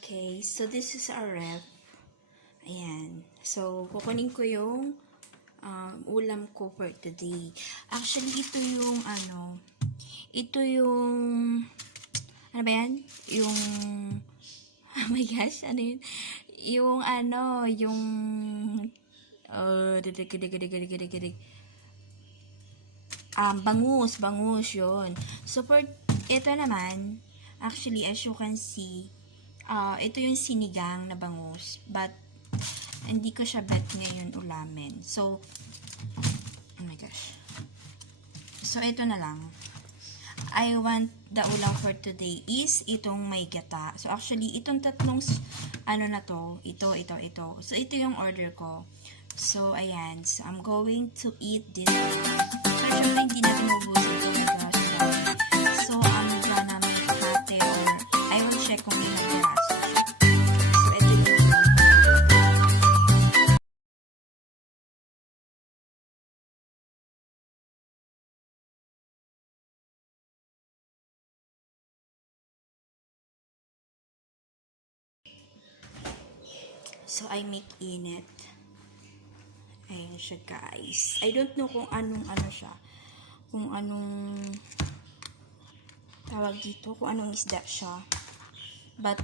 Okay, so this is our ref. Ayan. So, kukunin ko yung ulam ko for today. Actually, ito yung, ano ba yan? Yung, oh my gosh, ano yun? Didig. Bangus yun. So, for ito naman, actually, as you can see, ito yung sinigang na bangus. But, hindi ko siya bet ngayon ulamin. So, oh my gosh. So, ito na lang. I want the ulam for today is itong may gata. So, actually, itong tatlong, na to, ito. So, ito yung order ko. So, ayan. So, I'm going to eat this. So, syempre, hindi natin mabusin ito. So, I'm gonna make hate or I will check kung may nagpiraso. So, ito yung so, I make init. Ayan siya, guys. I don't know kung anong siya. Kung anong tawag dito. Kung anong isda siya. But,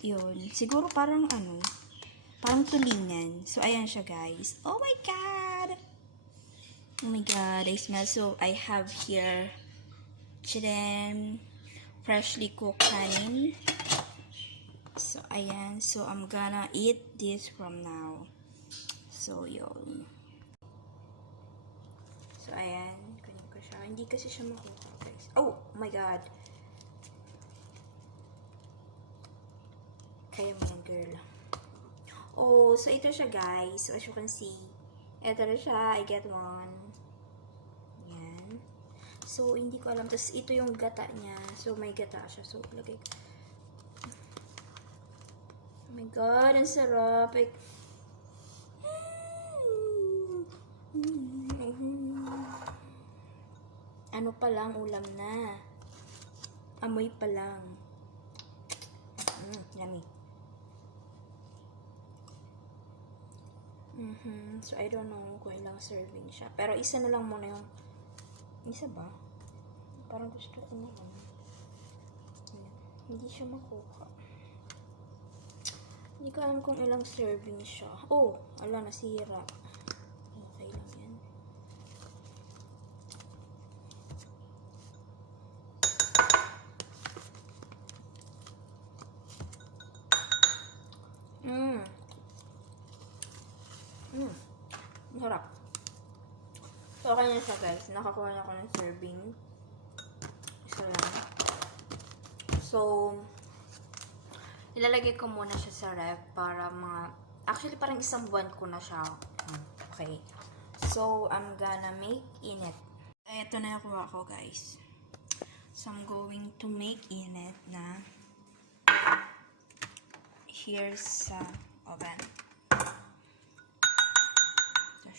yun. Siguro parang parang tulingan. So, ayan siya, guys. Oh my God! Oh my God, I smell. So, I have here chicken, freshly cooked kanin. So, ayan. So, I'm gonna eat this from now. So, yun. So, ayan. Kunin ko siya. Hindi kasi siya makuha, guys. Oh my God! Kaya mo yan, girl. Oh, so ito siya, guys. So, as you can see, ito na siya. I get one. Yan. So, hindi ko alam. Tapos, ito yung gata niya. So, may gata siya. So, lagay ko. Oh my God, ang sarap. Ano pa lang, ulam na. Amoy pa lang. Yummy. So, I don't know kung ilang serving siya. Pero, isa na lang muna yung... Isa ba? Parang gusto ko na lang. Hindi siya makuha. Hindi ko alam kung ilang serving siya. Oh! Ala, nasira. Okay lang yan. Harap. So, okay na siya, guys. Nakakuha na ako ng serving. Isa lang. So, ilalagay ko muna siya sa ref para actually, parang isang buwan ko na siya. Okay. So, I'm gonna make init. Ito na nakuha ko, guys. So, I'm going to make init na here's sa oven.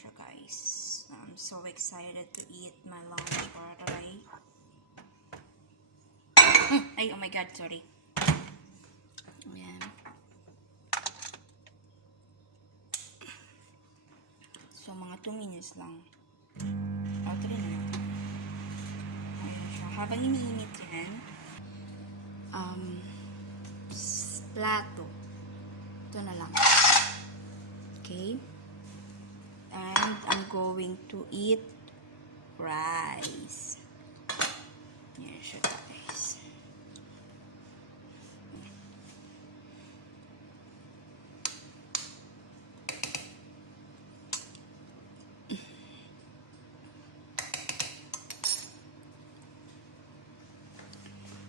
Guys, I'm so excited to eat my lunch for today. Ay, oh my God, sorry. Ayan. So, mga 2 minutes lang. O, 3 na lang. Ayan siya. Habang iniinit yan, plato. Ito na lang. Okay? And I'm going to eat rice. Here siya, guys.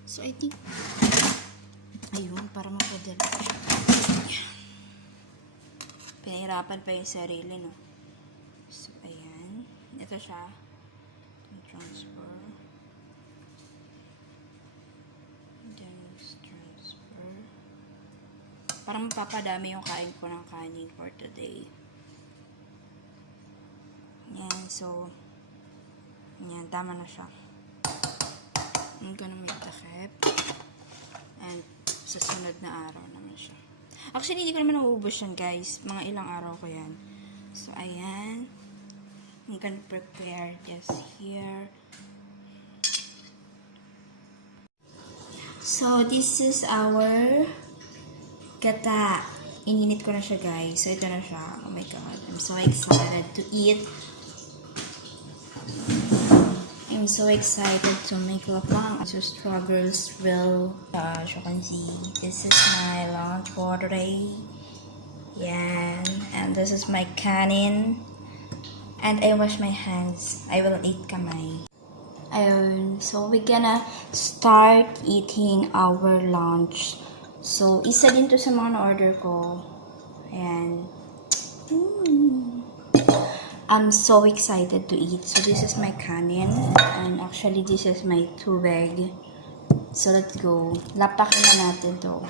So, I think, ayun, para mapadala siya. Pinahirapan pa yung sarili, no? So, ayan. Ito siya. Transfer. Then, transfer. Parang mapapadami yung kain ko ng kanin for today. Yan. So, yan. Tama na siya. I'm gonna make the crepe. And, sa sunod na araw naman na siya. Actually, hindi ko naman nauubos yan, guys. Mga ilang araw ko yan. So, ayan. I'm gonna prepare this here. So, this is our gata. Ininit ko na siya, guys. So, ito na siya. Oh my God. I'm so excited to eat. I'm so excited to make lapang. So, struggles will. As you can see, this is my lunch for today. Yan. And this is my kanin. And I wash my hands. I will eat kamay. Ayun. So, we're gonna start eating our lunch. So, isa din to sa mga na-order ko. Ayan. I'm so excited to eat. So, this is my kanin. And actually, this is my tubig. So, let's go. Lapakin na natin to.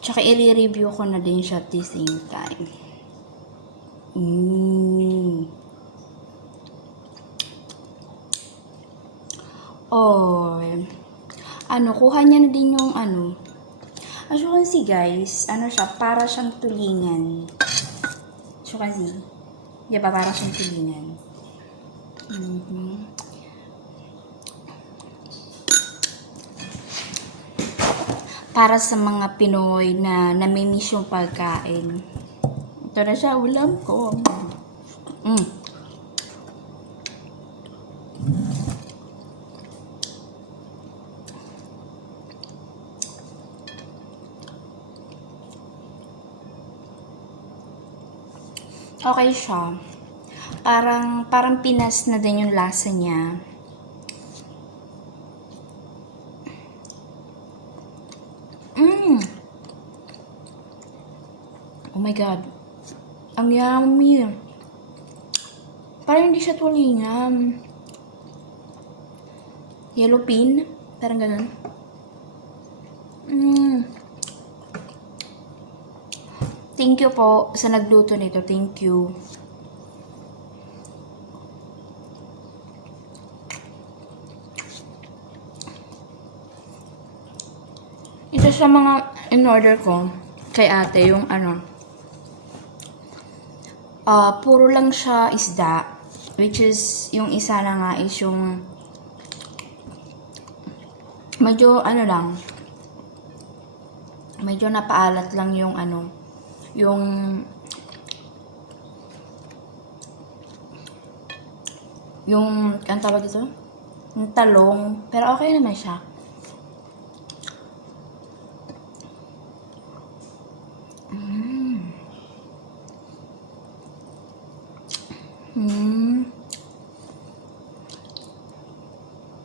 Tsaka, i-review ko na din siya at the same time. Oh, kuha niya na din yung as you can see, guys, siya, para siyang tulingan. As you can see, diba, para siyang tulingan. Para sa mga Pinoy na namimiss yung pagkain. Ito na siya, ulam ko. Okay siya. Parang Pinas na din yung lasa niya. Oh my God. Ang yummy. Parang hindi siya tulingan. Yellow pin. Parang ganun. Thank you po sa nagluto nito. Thank you. Ito sa mga in-order ko kay ate, yung puro lang siya isda. Which is, yung isa na nga is yung medyo lang, medyo napaalat lang yung ang tawag dito? Yung talong. Pero okay naman siya.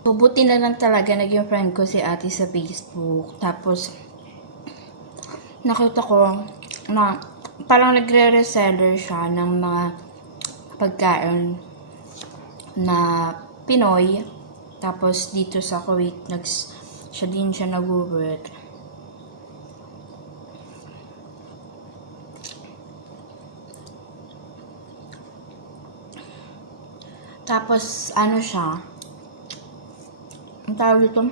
So, buti na lang talaga naging friend ko si ate sa Facebook. Tapos, nakita ko na parang nagre-reseller siya ng mga pagkain na Pinoy. Tapos, dito sa Kuwait, siya nag-work. Tapos, siya, ang tawag dito,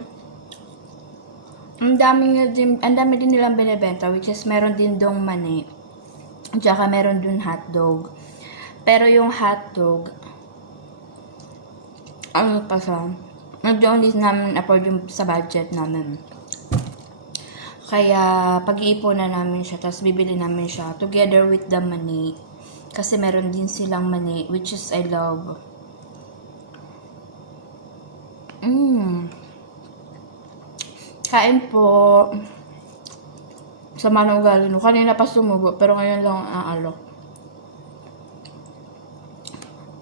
ang dami din nilang binibenta, which is meron din dong mani, tsaka meron din hotdog. Pero yung hotdog, pa siya, medyo hindi namin afford yung sa budget namin. Kaya, pag-iipunan namin siya, tapos bibili namin siya together with the mani. Kasi meron din silang mani, which is I love. Kain po. Sama ng ugali no. Kanina pa sumubo, pero ngayon lang aalo.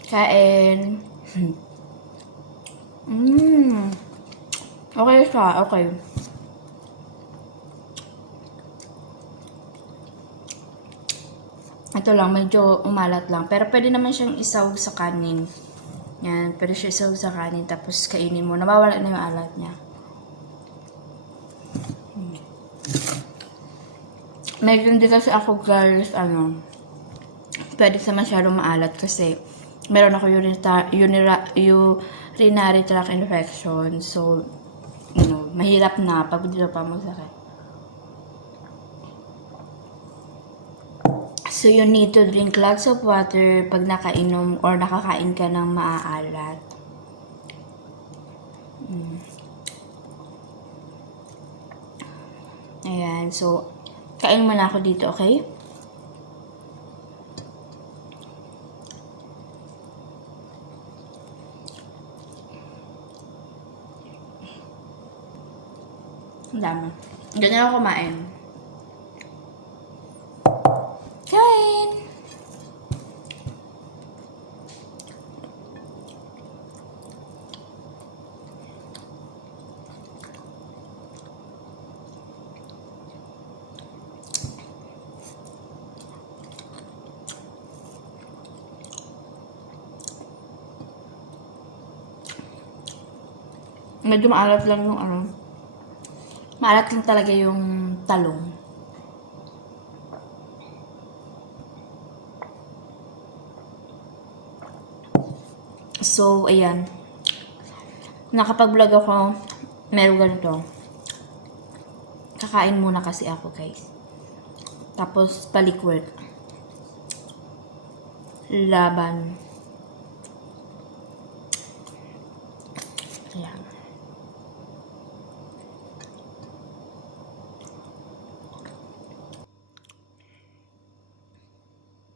Kain. Okay siya, okay. Ito lang, medyo umalat lang. Pero pwede naman siyang isawag sa kanin. Yan, pwede siya isawag sa kanin, tapos kainin mo. Nawawala na yung alat niya. Medyo hindi kasi ako, guys, pwede sa masyadong maalat kasi meron ako urinary tract infection. So, mahirap na pag dito pa magsakit. So, you need to drink lots of water pag nakainom or nakakain ka ng maaalat. Ayan. So, kain muna ako dito, okay? Ang dami. Ganyan ako kumain. Kain! Medyo maalat lang yung maalat lang talaga yung talong. So, ayan. Nakapag-vlog ako, meron ganito. Kakain muna kasi ako, guys. Tapos, balik work. Laban. Ayan.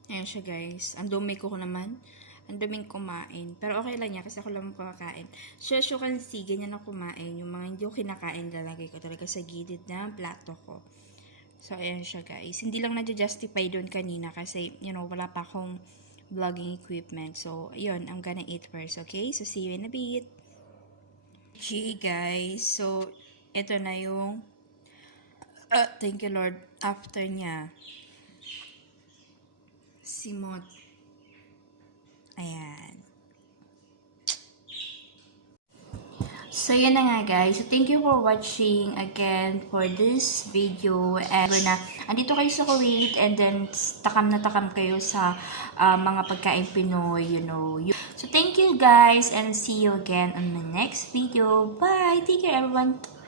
Ayan siya, guys. Ang dumi ko naman. Ang daming kumain. Pero okay lang niya kasi ako lang kumakain. So, as you can see, ganyan ako kumain. Yung mga hindi ko kinakain, lalagay ko talaga sa gilid ng plato ko. So, ayan siya, guys. Hindi lang na-justify doon kanina kasi, wala pa akong vlogging equipment. So, ayun, I'm gonna eat first, okay? So, see you in a bit. Gee, guys. So, ito na yung thank you, Lord. After niya. Simot. Ayan. So, yan na nga, guys. So, thank you for watching again for this video. And andito kayo sa Kuwait and then takam na takam kayo sa mga pagkain Pinoy, So, thank you, guys, and see you again on the next video. Bye! Take care, everyone!